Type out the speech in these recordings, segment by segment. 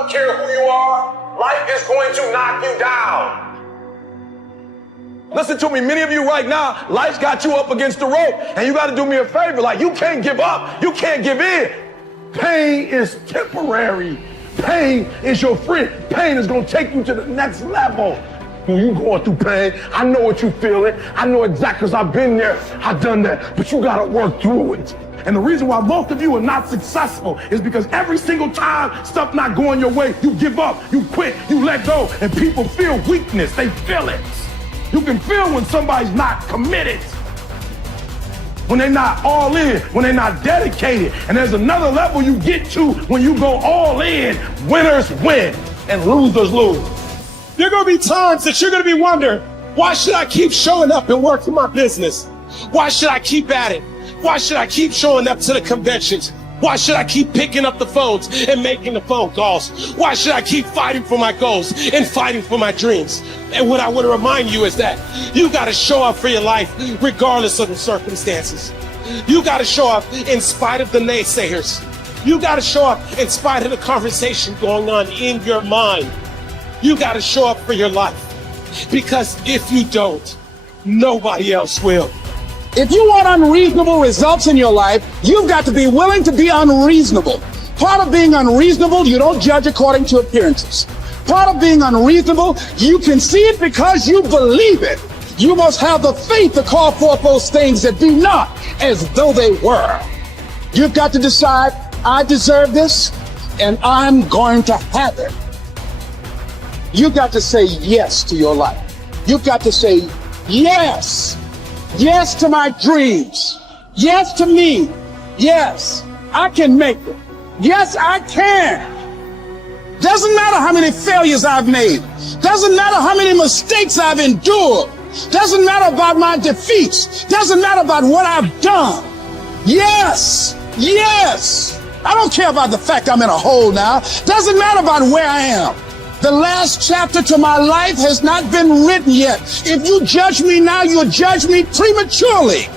don't care who you are, life is going to knock you down. Listen to me, many of you right now, life's got you up against the rope, and you got to do me a favor. Like, you can't give up. You can't give in. Pain is temporary. Pain is your friend. Pain is going to take you to the next level. When you going through pain, I know what you're feeling. I know exactly, because I've been there. I've done that. But you got to work through it. And the reason why most of you are not successful is because every single time stuff not going your way, you give up, you quit, you let go, and people feel weakness. They feel it. You can feel when somebody's not committed, when they're not all in, when they're not dedicated. And there's another level you get to when you go all in. Winners win and losers lose. There are going to be times that you're going to be wondering, why should I keep showing up and working my business? Why should I keep at it? Why should I keep showing up to the conventions? Why should I keep picking up the phones and making the phone calls? Why should I keep fighting for my goals and fighting for my dreams? And what I want to remind you is that you got to show up for your life regardless of the circumstances. You got to show up in spite of the naysayers. You got to show up in spite of the conversation going on in your mind. You got to show up for your life, because if you don't, nobody else will. If you want unreasonable results in your life, you've got to be willing to be unreasonable. Part of being unreasonable, you don't judge according to appearances. Part of being unreasonable, you can see it because you believe it. You must have the faith to call forth those things that be not as though they were. You've got to decide, I deserve this, and I'm going to have it. You've got to say yes to your life. You've got to say yes. Yes to my dreams. Yes to me. Yes, I can make it. Yes, I can. Doesn't matter how many failures I've made. Doesn't matter how many mistakes I've endured. Doesn't matter about my defeats. Doesn't matter about what I've done. Yes, yes. I don't care about the fact I'm in a hole now. Doesn't matter about where I am. The last chapter to my life has not been written yet. If you judge me now, you'll judge me prematurely.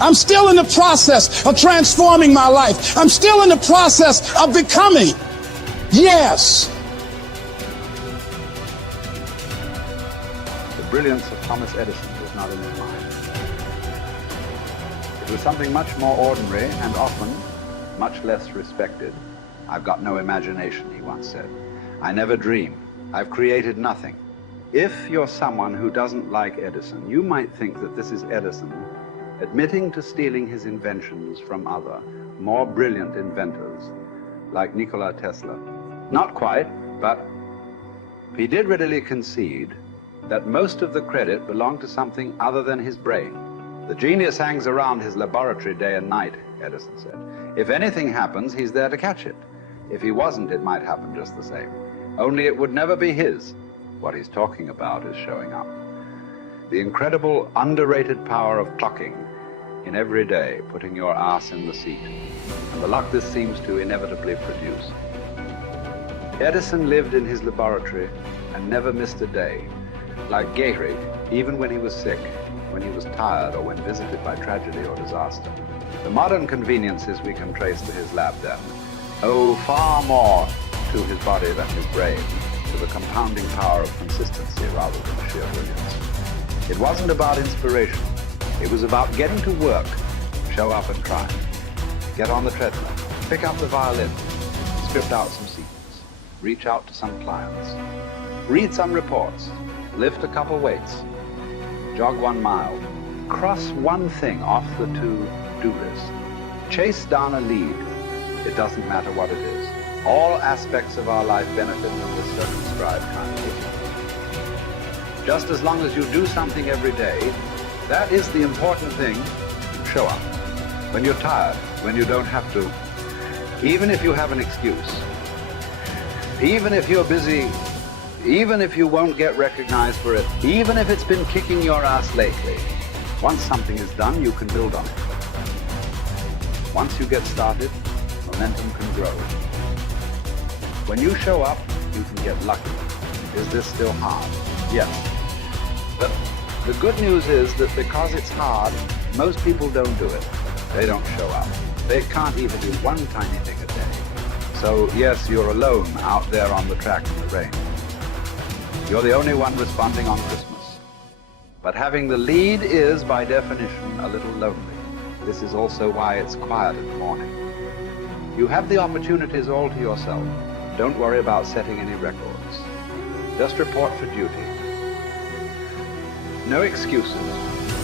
I'm still in the process of transforming my life. I'm still in the process of becoming. Yes. The brilliance of Thomas Edison was not in his mind. It was something much more ordinary and often much less respected. I've got no imagination, he once said. I never dream. I've created nothing. If you're someone who doesn't like Edison, you might think that this is Edison admitting to stealing his inventions from other, more brilliant inventors, like Nikola Tesla. Not quite, but he did readily concede that most of the credit belonged to something other than his brain. The genius hangs around his laboratory day and night, Edison said. If anything happens, he's there to catch it. If he wasn't, it might happen just the same. Only it would never be his. What he's talking about is showing up. The incredible, underrated power of clocking in every day, putting your ass in the seat, and the luck this seems to inevitably produce. Edison lived in his laboratory and never missed a day. Like Gehrig, even when he was sick, when he was tired, or when visited by tragedy or disaster. The modern conveniences we can trace to his lab then owe far more to his body than his brain, to the compounding power of consistency rather than sheer brilliance. It wasn't about inspiration. It was about getting to work, show up and try. Get on the treadmill, pick up the violin, script out some scenes, reach out to some clients, read some reports, lift a couple weights, jog 1 mile, cross one thing off the to-do list, chase down a lead. It doesn't matter what it is. All aspects of our life benefit from this circumscribed kind of discipline. Just as long as you do something every day, that is the important thing. Show up. When you're tired, when you don't have to, even if you have an excuse, even if you're busy, even if you won't get recognized for it, even if it's been kicking your ass lately, once something is done, you can build on it. Once you get started, momentum can grow. When you show up, you can get lucky. Is this still hard? Yes. But the good news is that because it's hard, most people don't do it. They don't show up. They can't even do one tiny thing a day. So yes, you're alone out there on the track in the rain. You're the only one responding on Christmas. But having the lead is, by definition, a little lonely. This is also why it's quiet in the morning. You have the opportunities all to yourself. Don't worry about setting any records. Just report for duty. No excuses.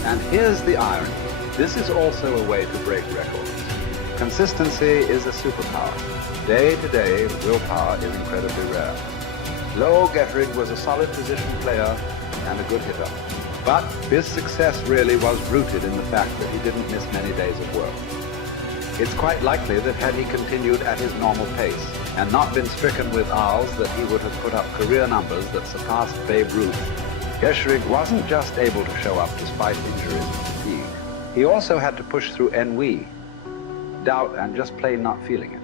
And here's the irony. This is also a way to break records. Consistency is a superpower. Day to day, willpower is incredibly rare. Lowell Gettrig was a solid position player and a good hitter. But his success really was rooted in the fact that he didn't miss many days of work. It's quite likely that had he continued at his normal pace and not been stricken with R's, that he would have put up career numbers that surpassed Babe Ruth. Gettrig wasn't just able to show up despite injuries and fatigue. He also had to push through ennui, doubt, and just plain not feeling it.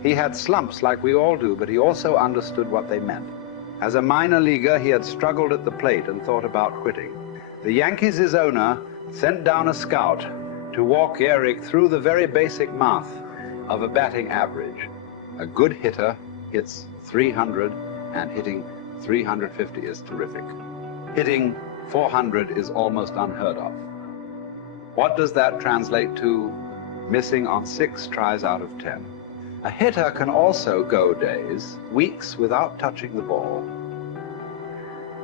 He had slumps like we all do, but he also understood what they meant. As a minor leaguer, he had struggled at the plate and thought about quitting. The Yankees' owner sent down a scout to walk Gehrig through the very basic math of a batting average. A good hitter hits 300, and hitting 350 is terrific. Hitting 400 is almost unheard of. What does that translate to? Missing on 6 tries out of 10. A hitter can also go days, weeks without touching the ball.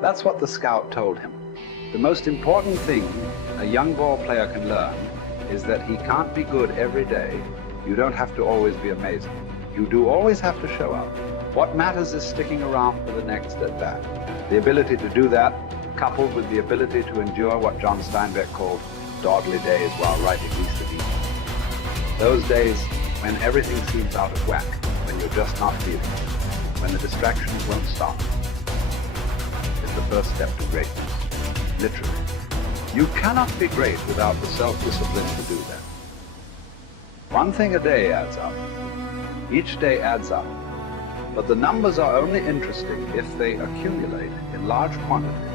That's what the scout told him. The most important thing a young ball player can learn is that he can't be good every day. You don't have to always be amazing. You do always have to show up. What matters is sticking around for the next at-bat. The ability to do that, coupled with the ability to endure what John Steinbeck called dogly days while writing Least of Eden. Those days when everything seems out of whack, when you're just not feeling it, when the distractions won't stop, is the first step to greatness. Literally. You cannot be great without the self-discipline to do that. One thing a day adds up. Each day adds up. But the numbers are only interesting if they accumulate in large quantities.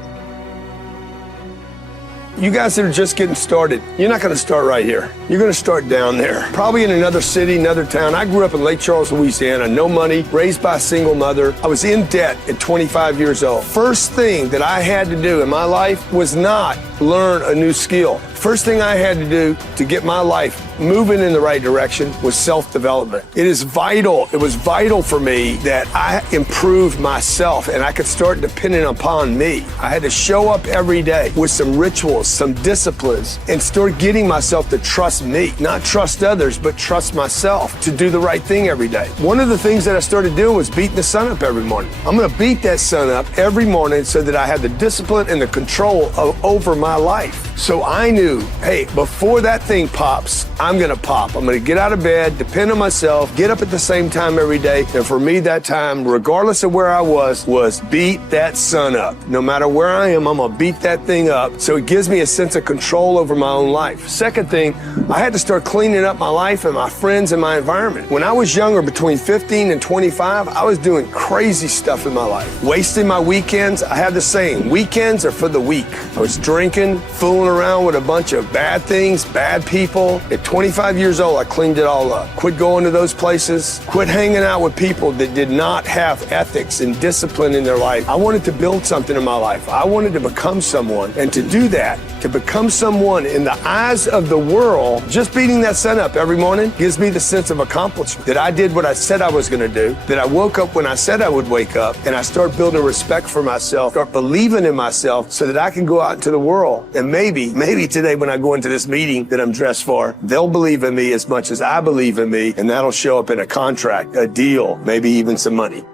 You guys that are just getting started, you're not going to start right here. You're going to start down there, probably in another city, another town. I grew up in Lake Charles, Louisiana, no money, raised by a single mother. I was in debt at 25 years old. First thing that I had to do in my life was not learn a new skill. First thing I had to do to get my life moving in the right direction was self-development. It is vital. It was vital for me that I improved myself and I could start depending upon me. I had to show up every day with some rituals, some disciplines, and start getting myself to trust me, not trust others, but trust myself to do the right thing every day. One of the things that I started doing was beating the sun up every morning. I'm going to beat that sun up every morning so that I have the discipline and the control over my life. So I knew, hey, before that thing pops, I'm going to pop. I'm going to get out of bed, depend on myself, get up at the same time every day. And for me, that time, regardless of where I was beat that sun up. No matter where I am, I'm going to beat that thing up. So it gives me a sense of control over my own life. Second thing, I had to start cleaning up my life and my friends and my environment. When I was younger, between 15 and 25, I was doing crazy stuff in my life. Wasting my weekends. I had the saying, weekends are for the weak. I was drinking, fooling around with a bunch of bad things, bad people. At 25 years old, I cleaned it all up. Quit going to those places. Quit hanging out with people that did not have ethics and discipline in their life. I wanted to build something in my life. I wanted to become someone. And to do that, to become someone in the eyes of the world, just beating that sun up every morning gives me the sense of accomplishment. That I did what I said I was going to do. That I woke up when I said I would wake up. And I start building respect for myself. Start believing in myself so that I can go out into the world. And maybe today when I go into this meeting that I'm dressed for, they'll believe in me as much as I believe in me. And that'll show up in a contract, a deal, maybe even some money.